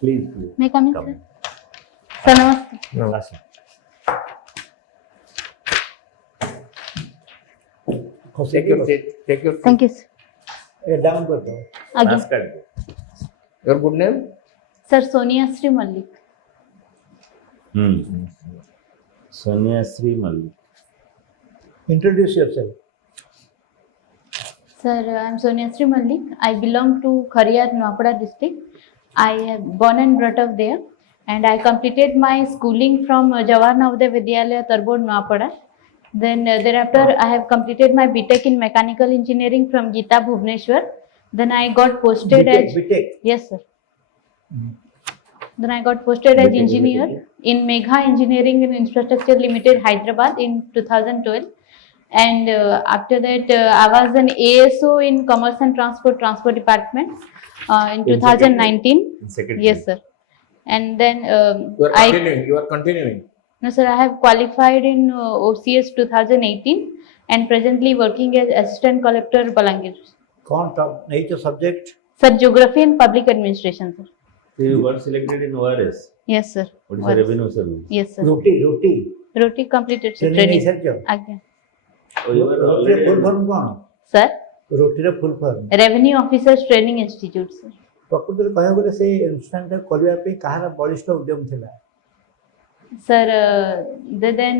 Please. May I come in, Come. sir? Sir, namaste. Namaste. Take your seat. Take your seat. Thank you, sir. Down कर दो। Again. Namaskar. Your good name? Sir, Sonia Sri Malik. Sonia Sri Malik. Introduce yourself. Sir, I am Sonia Sri Malik. I belong to Khariyar, Nuapada district. I am born and brought up there, and I completed my schooling from Jawahar Navodaya Vidyalaya, Tarbod, Nuapada. Then thereafter, I have completed my BTech in Mechanical Engineering from Geeta, Bhubaneswar. Then I got posted as BTech yes, sir. Then I got posted as engineer in Megha Engineering and Infrastructure Limited, Hyderabad in 2012. And after that, I was an ASO in Commerce and Transport Department in 2019. Secretary. Yes, sir. And then You are continuing. You are continuing. no, sir, I have qualified in OCS 2018 and presently working as Assistant Collector, Balangir. कौन top नहीं तो subject Sir, Geography and Public Administration, sir. So you got selected in ORS. Yes, sir. What is What the is- revenue service? Yes, sir. Roti Roti completed, sir. Training नहीं Training. Sir Again. Oh, you are roti already. Full form कौन Sir, रोटी रे full form Revenue Officers Training Institute, sir. ପ୍ରକୃତରେ କହିବାକୁ ଗଲେ ସେ instant କରିବା ପାଇଁ କାହାର ବଳିଷ୍ଠ ଉଦ୍ୟମ ଥିଲା Sir, then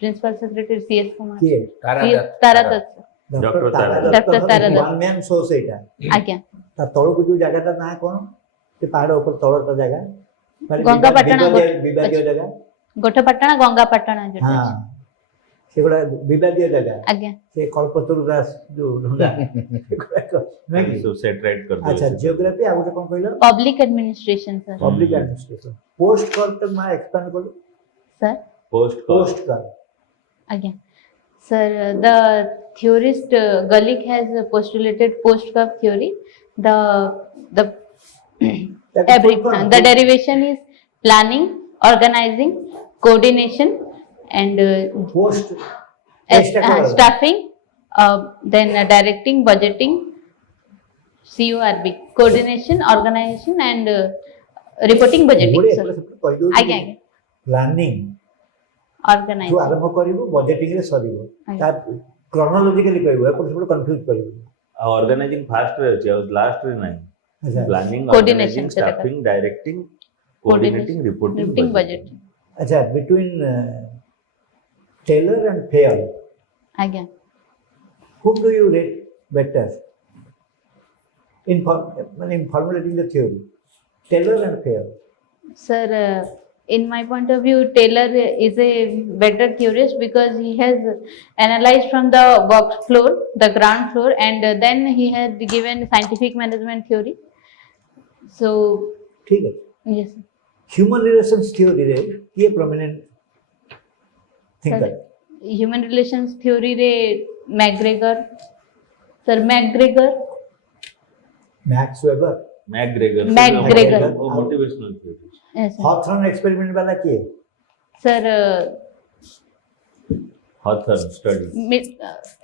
Principal Secretary C.S. Kumar. କିଏ Taradat, sir. Dr. Tara Dr. Tara Dutt. One man show ସେଇଟା Again. ତା ତଳକୁ ଯୋଉ ଜାଗାଟା ନା କଣ ସେ ପାହାଡ ଉପରେ ତଳଟା ଜାଗା ମାନେ ଗଙ୍ଗାପାଟଣା ବିବାଦୀୟ ଜାଗା Gottapatana, Gangapatana. ହଁ ସେଗୁଡା ବିବାଦୀୟ ଜାଗା Again. ସେ କଳ୍ପତରୁ ଦାସ ଯୋଉ ଢଙ୍ଗା ସେଗୁଡାକ ନୁହେଁ କି? So set right कर दो. अच्छा जियोग्राफी ଆଉ ଗୋଟେ କଣ କହିଲ Public Administration, sir. Public administration post कर तक मैं एक्सपेंड करूं Sir. Post call. पोस्ट कर Again. Sir, the theorist Galik has postulated post-curve theory. The the derivation is planning, organizing, coordination, and post staffing, then directing, budgeting, CORB, coordination, organization, and reporting budgeting. Sir. Again. Planning Organizing. तू आरंभ करिवो budgeting रे सरिवो ता chronologically कहबो एपट सेपट confuse करिवो Organizing fast रे अछि और last रे नहीं. अच्छा Planning, Coordination organizing, से लगा. staffing, directing, coordinating, reporting, Reporting, budgeting. budgeting. अच्छा between Taylor and Fayol Again. whom do you rate better in formulating the theory taylor and fair Sir, in my point of view, Taylor is a better theorist because he has analyzed from the work floor, the ground floor, and then he had given scientific management theory. So, ठीक है yes, sir. Human relations theory रे किए prominent thinker Sir, human relations theory re McGregor. Sir, McGregor. Max Weber McGregor. McGregor. वो motivational theory. Yes, sir. Hawthorne experiment वाला किए Sir, Hawthorne study.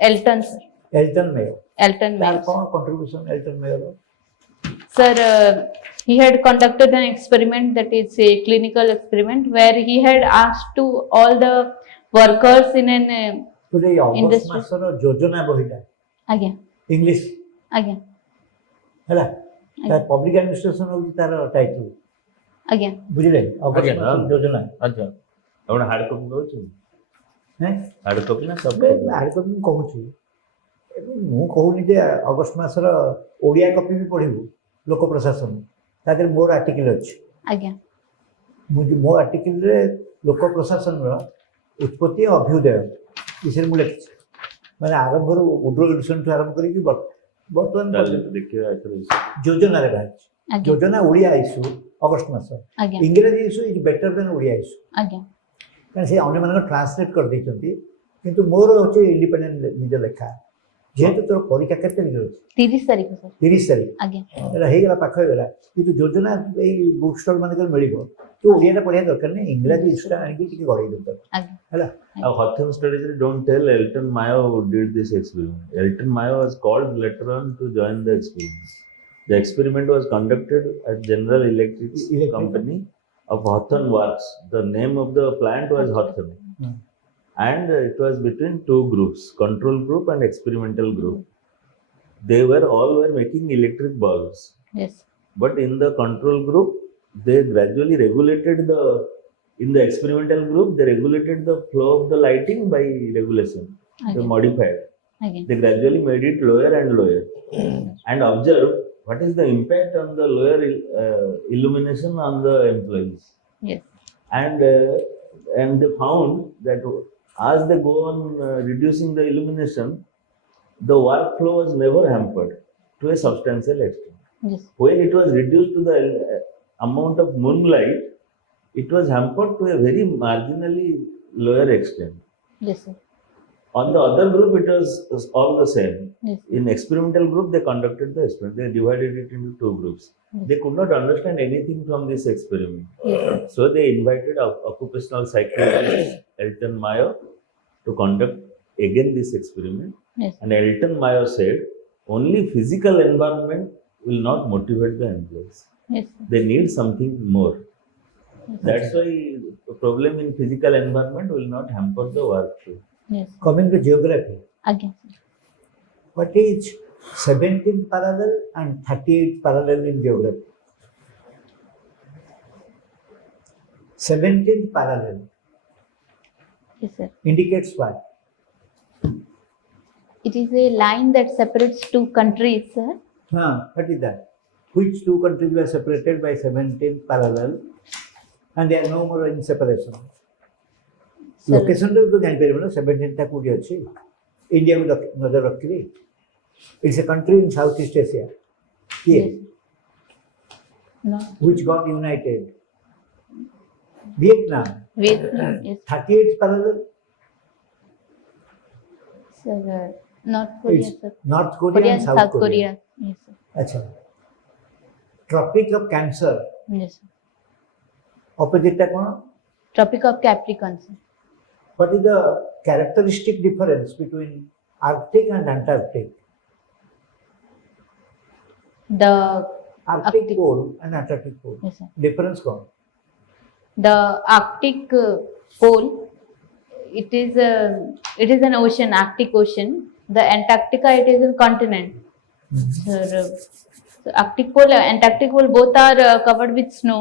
Elton, sir. Elton Mayer Elton तार Mills. कौन contribution Elton Mayer Sir, he had conducted an experiment that is a clinical experiment where he had asked to all the workers in an today August Industry. मासर योजना बहिटा again, English again, हैला तार public administration होगी तार title again. बुझले अगस्त Again, मासर योजना अच्छा. आपण hard copy दउछु. हैं हार्ड कॉपी ना सब. ଆଡ କପି ମୁଁ କହୁଛି ମୁଁ କହୁନି ଯେ ଅଗଷ୍ଟ ମାସର ଓଡ଼ିଆ କପି ବି ପଢ଼ିବୁ ଲୋକ ପ୍ରଶାସନ ତା ଦେହରେ ମୋର ଆର୍ଟିକଲ ଅଛି Again. ମୁଁ ମୋ ଆର୍ଟିକଲରେ ଲୋକ ପ୍ରଶାସନର ଉତ୍ପତ୍ତି ଓ ଅଭ୍ୟୁଦୟ ବିଷୟରେ ମୁଁ ଲେଖିଛି ମାନେ ଆରମ୍ଭରୁ ଉଡ୍ର ଏଡିସନଠୁ ଆରମ୍ଭ କରିକି ବର୍ତ୍ତମାନ ପର୍ଯ୍ୟନ୍ତ ଦେଖିବା ଏଥର. ଯୋଜନାରେ ବାହାରିଛି Again. ଯୋଜନା ଓଡ଼ିଆ ଇସ୍ୟୁ ଅଗଷ୍ଟ ମାସ Again. ଇଂରାଜୀ issue is better then Odia issue Again. କାରଣ ସେ ଅନ୍ୟମାନଙ୍କ ଟ୍ରାନ୍ସଲେଟ୍ କରିଦେଇଛନ୍ତି କିନ୍ତୁ ମୋର ହେଉଛି ଇଣ୍ଡିପେଣ୍ଡେଣ୍ଟ ନିଜ ଲେଖା ଯେହେତୁ ତୋର ପରୀକ୍ଷା କେତେ ତାରିଖରେ ଅଛି 30 ତାରିଖ sir 30 ତାରିଖ ଆଜ୍ଞା ଏଇଟା ହେଇଗଲା ପାଖ ହେଇଗଲା କିନ୍ତୁ ଯୋଜନା ଏଇ ବୁକ୍ ଷ୍ଟଲ୍ ମାନଙ୍କରେ ମିଳିବ ତୁ ଓଡ଼ିଆଟା ପଢ଼ିବା ଦରକାର ନାହିଁ ଇଂରାଜୀ ଇସ୍ୟୁଟା ଆଣିକି ଟିକେ ଗଢ଼େଇ ଦେବୁ ଆଜ୍ଞା ହେଲା Now, Hawthorne studies don't tell Elton Mayo did this experiment. Elton Mayo was called later on to join the experiment. The experiment was conducted at General Electric Electric. Company of Hawthorne Works. The name of the plant was Hawthorne. Hmm. And it was between two groups, control group and experimental group. They all were making electric bulbs. yes But in the control group, they gradually regulated in the experimental group, they regulated the flow of the lighting by regulation. They again modified. again They gradually made it lower and lower and observed what is the impact on the lower illumination on the employees. yes And they found that as they go on reducing the illumination, the workflow was never hampered to a substantial extent. yes When it was reduced to the amount of moonlight, it was hampered to a very marginally lower extent. yes sir On the other group, it was all the same. yes In experimental group, they conducted the experiment. They divided it into two groups. They could not understand anything from this experiment. yes sir. So they invited occupational psychologist Elton Mayo to conduct again this experiment. yes And Elton Mayo said, only physical environment will not motivate the employees. yes sir. They need something more. Yes. That's why the problem in physical environment will not hamper the workflow. yes Coming to geography, again sir. what is 17th parallel and 38th parallel in geography? 17th parallel yes sir indicates what? it is a line that separates two countries sir What is that? Which two countries were separated by 17th parallel and they are no more in separation? Sir. Location तो जानिପାରିବ ନା 17th ଟା କୋଉଠି ଅଛି ଇଣ୍ଡିଆକୁ ନଜର ରଖିଲି it's a country in Southeast Asia କିଏ yes no which got united Vietnam Vietnam yes 38th parallel sir North Korea it's sir North Korea Korea and and South Korea yes sir अच्छा Tropic of Cancer yes sir. opposite ଟା କ'ଣ Tropic of Capricorn sir. What is the characteristic difference between Arctic and Antarctic? The Arctic Arctic. pole and Antarctic pole. yes sir. Difference कौन? The Arctic pole, it is an ocean, Arctic Ocean. The Antarctica, it is a continent. Sir, so Arctic pole, Antarctic pole, both are covered with snow.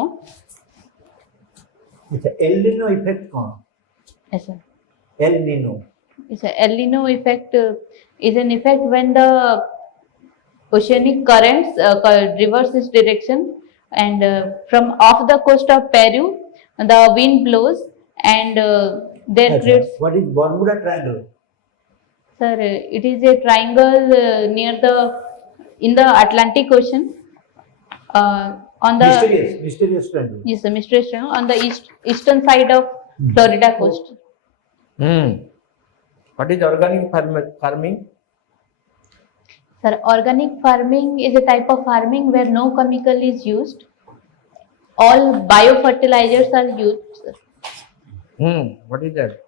It's a El Nino effect कौन? Yes sir. El Nino. It's a El Nino effect is an effect when the oceanic currents reverse its direction and from off the coast of Peru the wind blows and there अच्छा, creates What is Bermuda Triangle? sir it is a triangle near the in the Atlantic Ocean on the Mysterious triangle. yes the mysterious triangle on the eastern side of Florida coast. What is organic farming? Sir, organic farming is a type of farming where no chemical is used. All biofertilizers are used. Sir. What is that?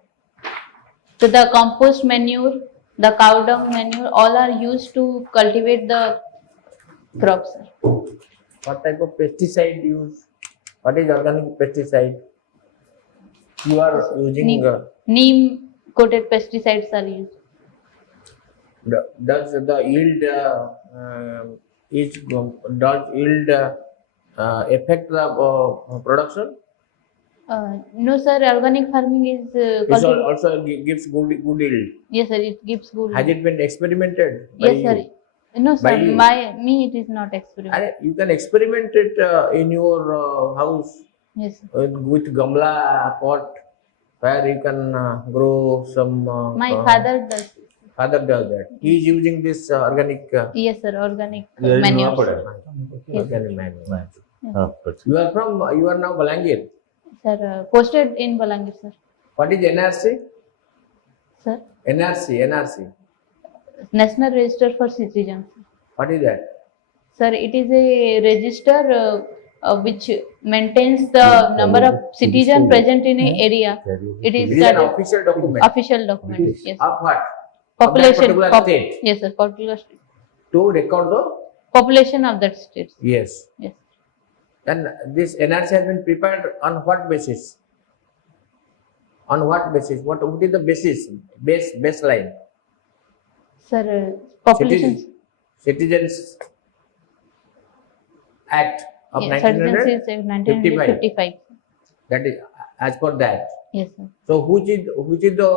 So the compost manure, the cow dung manure, all are used to cultivate the crops. Sir. What type of pesticide use? What is organic pesticide? You are using. Neem coated pesticides are used. Does the yield affect the production? No sir, organic farming is It also gives good yield. yes sir, it gives good. Has it been experimented? Yes by sir. you? No By sir, you? me it is not experiment. You can experiment it in your house Yes sir. with gamla pot where you can grow some. My father does. Father does that. He is using this organic. Yes sir, organic You are in manure. Noapada? Organic manure. But You are now Balangir. Sir, posted in Balangir sir. What is NRC? Sir, NRC. National Register for Citizens. What is that? Sir, it is a register which maintains the number of citizens present in an area. It It is is an that official document. official document. Yes. Of what? Population. particular state. Yes, sir. Particular state. To record the Population of that state. yes. Yes. And this NRC has been prepared on what basis? On what basis? What is the basis? Baseline. Sir, population. Citizens Act of Yes, citizens 1955. is 1955. That is as per that. Yes, sir. So which is the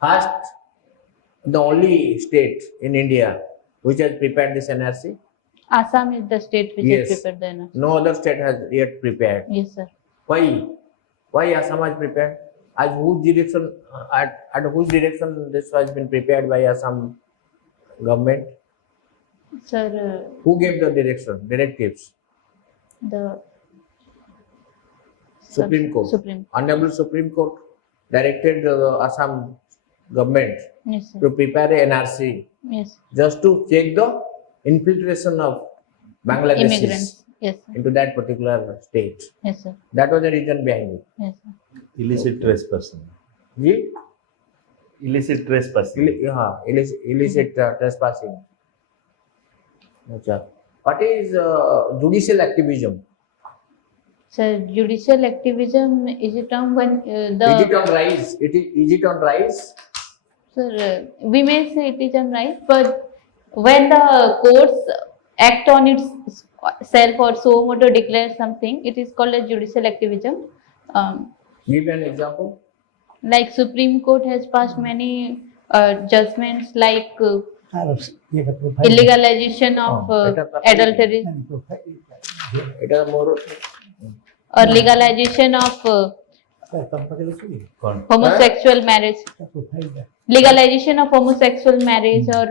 first, the only state in India which has prepared this NRC? Assam is the state which Yes. has prepared the NRC. No other state has yet prepared. Yes, sir. Why? Why Assam has prepared? At whose direction? At whose direction this has been prepared by Assam government? Sir, Who gave the directives? the Supreme Court. Supreme. Honorable Supreme Court directed the Assam government Yes, sir. to prepare a NRC Yes. just to check the infiltration of Bangladeshis Immigrants. Yes, sir. into that particular state. Yes, sir. That was the reason behind it. Yes, sir. Illicit trespassing. Ji? Illicit trespassing. Illicit trespassing. Acha. What is judicial activism? So judicial activism is a term when Is it the on rise? Is it on rise? sir, we may say it is on right, but when the courts act on its self or so modo declare something, it is called as judicial activism. Give an example. Like Supreme Court has passed many judgments like illegalization of adultery It is more. or legalization of homosexual marriage. Legalization of homosexual marriage or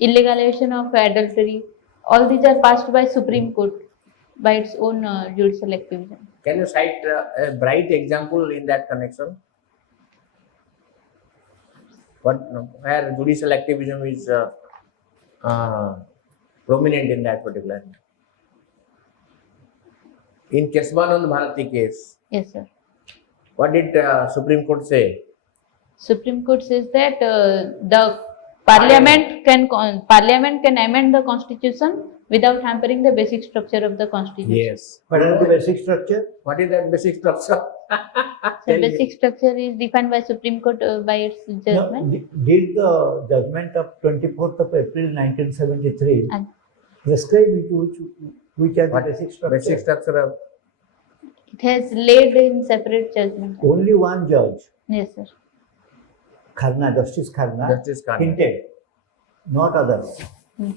illegalization of adultery. All these are passed by Supreme Court by its own judicial activism. Can you cite a bright example in that connection? Where judicial activism is prominent in that particular. In Kesbanand Bharati case, Yes, sir. what did Supreme Court say? Supreme Court says that the Parliament can amend the Constitution without hampering the basic structure of the Constitution. Yes. What is the basic structure? What is that basic structure? So basic structure is defined by Supreme Court by its No, judgment. did the judgment of 24th of April 1973 And prescribe which are the What basic structure? basic structure of it has laid in separate judgment. Only one judge, Yes, sir. Kharna, Justice Kharna, Justice Khan? hinted, not others. Hmm.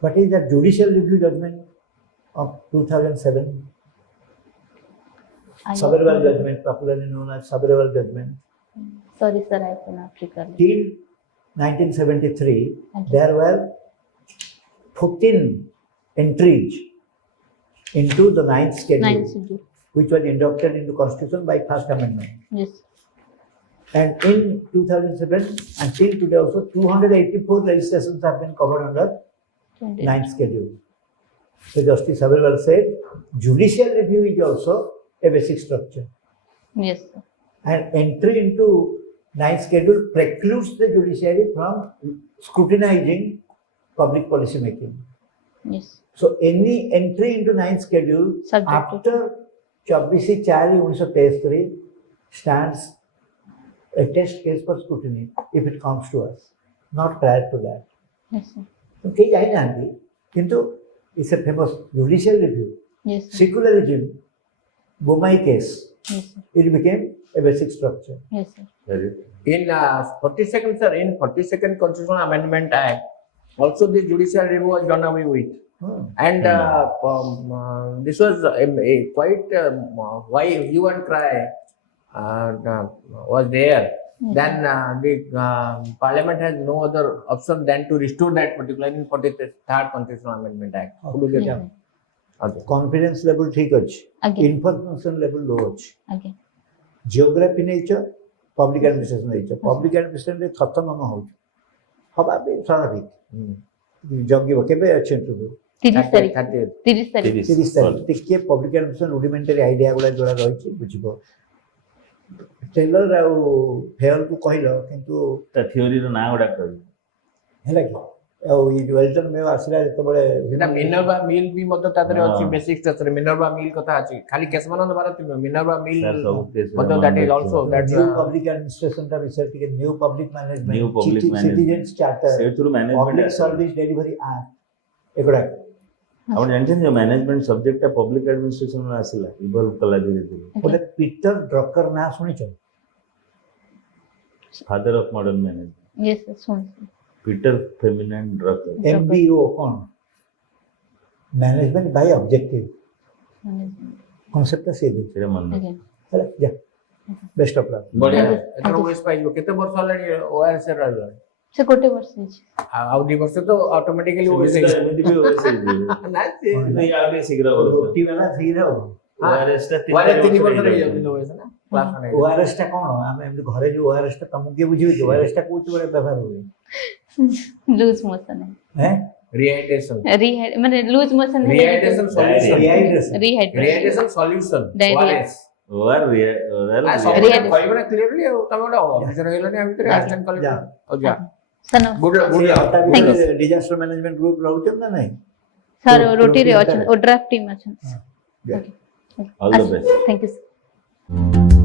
What is the judicial review judgment of 2007? Sabharwal judgment, popularly known as Sabharwal judgment. Sorry, sir, I cannot recall. it. Till 1973, Okay. there were 14 entries into the ninth schedule, Ninth schedule. which was inducted into Constitution by First Amendment. Yes. And in 2007, until today also, 284 legislations have been covered under 20. ninth schedule. So Justice Sabharwal said, judicial review is also a basic structure. Yes, sir. And entry into ninth schedule precludes the judiciary from scrutinizing public policy making. Yes. So any entry into ninth schedule Subject to- after 24/4/1923 stands a test case for scrutiny if it comes to us, not prior to that. Yes, sir. So କେହି ଯାଇନାହାନ୍ତି କିନ୍ତୁ it's a famous judicial review. Yes, sir. Secularism, Bomai case, Yes, sir. it became a basic structure. Yes, sir. Very In 42nd, sir, in 42nd Constitutional Amendment Act, also this judicial review was done away with. And this was quite why hue and cry was there. Yes, Then the Parliament has no other option than to restore that particular in 43rd Constitutional Amendment Act. Could you get Yes, that? sir. Okay. Confidence level ठीक ଅଛି, Again. information level low ଅଛି. Again. Geography nature, public administration ଦେଇଛ public ଆଡମିନିଷ୍ଟ୍ରେସନରେ ଥତ ମମ ହଉଛି ହବା ବି ସ୍ୱାଭାବିକ ଜଗିବ କେବେ ଅଛି interview 30 ତାରିଖ 30th. 30 ତାରିଖ 30 ତାରିଖ ଟିକେ ପବ୍ଲିକ ଆଡମିନିଷ୍ଟ୍ରେସନ ରୁଡିମେଣ୍ଟାରୀ ଆଇଡିଆ ଗୁଡ଼ା ଯୋଉଟା ରହିଛି ବୁଝିବ ଟେଲର ଆଉ ଫେୟରକୁ କହିଲ କିନ୍ତୁ ତା ଥିଓରିର ନାଁ ଗୁଡା କହିବି ହେଲା କି ଆଉ ଏଇ ଯୋଉ ୱେଲଟନ୍ ମେୟ ଆସିଲା ଯେତେବେଳେ ସେଟା ମିନର୍ଭା ମିଲ୍ ବି ମଧ୍ୟ ତା ଦେହରେ ଅଛି ହଁ। ବେସିକ୍ ଷ୍ଟ୍ରକ୍ଚର ମିନର୍ଭା ମିଲ୍ କଥା ଅଛି ଖାଲି କେଶବାନନ୍ଦ ଭାରତୀ ନୁହେଁ ମିନର୍ଭା ମିଲ୍ ସାର୍ ସବୁ କେସ୍ ମଧ୍ୟ that is also that new public ଆଡମିନିଷ୍ଟ୍ରେସନଟା ବିଷୟରେ ଟିକେ new public New management public management. Citizens charter ସେଇଥିରୁ public management service delivery act ଏଗୁଡ଼ାକ ଆପଣ ଜାଣିଛନ୍ତି ମ୍ୟାନେଜମେଣ୍ଟ ସବଜେକ୍ଟଟା ପବ୍ଲିକ ଆଡମିନିଷ୍ଟ୍ରେସନରୁ ଆସିଲା ଇଭଲ୍ଭ କଲା ଧୀରେ ଧୀରେ ଗୋଟେ ପିଟର ଡ୍ରକର ନାଁ ଶୁଣିଛ father of modern management yes sir ଶୁଣିଛି ପିଟର ଫେର୍ମିନାଣ୍ଡ ଡ୍ରକର MBO କ'ଣ ମ୍ୟାନେଜମେଣ୍ଟ ବାଇ ଅବଜେକ୍ଟିଭ କନସେପ୍ଟଟା ସେ ଦେଇଛି ସେଇଟା ମନେ ଆଜ୍ଞା ହେଲା ଯା ବେଷ୍ଟ ଅଫ୍ ଲକ୍ ବଢିଆ Thank you. ଏଥର ଓଏସ୍ ପାଇଯିବ କେତେ ବର୍ଷ ହେଲାଣି ଓଆରଏସ୍ ରହିଲାଣି ସେ ଗୋଟେ ବର୍ଷ ହେଇଛି ଆଉ 2 ବର୍ଷ ତ ଅଟୋମେଟିକାଲି ଓଏସ୍ ସେମିତି ହେଇଯିବ ଏମିତି ବି OS ହେଇଯିବ। ନା ସେ ନାଇଁ, ଆଉ ଟିକେ ଶୀଘ୍ର ହବ। ଗୋଟି ବାଲା ଫ୍ରିରେ ହବ ORS ଟା ଓଆରଏସ୍ 3 ବର୍ଷ ହେଇଯାଉଛି। ହେଇଯାଉଛନ୍ତି ଓଏସ୍ ନା କ୍ଲାସ୍ 1 ORS ଟା କ'ଣ ଆମେ ଏମିତି ଘରେ ଯୋଉ ORS ଟା ତମକୁ କିଏ ବୁଝିବେ କି ORS ଟା କୋଉଠି ବେଳେ ବ୍ୟବହାର ହୁଏ ଲୁଜ ମୋଶନ ହେଁ ରିହାଇଡ୍ରେସନ ମାନେ loose motion rehydration solution Rehydration. Rehydration solution Diarrhea. ORS OR ସବୁ Rehydration. କହିବ ନା କ୍ଲିୟରଲି ଆଉ ତମେ ଗୋଟେ ଅଫିସର ହେଇଗଲଣି ଆମ ଭିତରେ ଆସିଷ୍ଟାଣ୍ଟ ଯା। କଲେକ୍ଟର ଆଉ ଯା sir good good Thank you. Disaster management group ରହୁଛନ୍ତି ନା ନାହିଁ ସାର୍ Ro- ରୋଟିରେ Rotary ଅଛନ୍ତି ଓ ଡ୍ରାଫ୍ଟ ଟିମ୍ ଅଛନ୍ତି Yeah. All the best. Thank you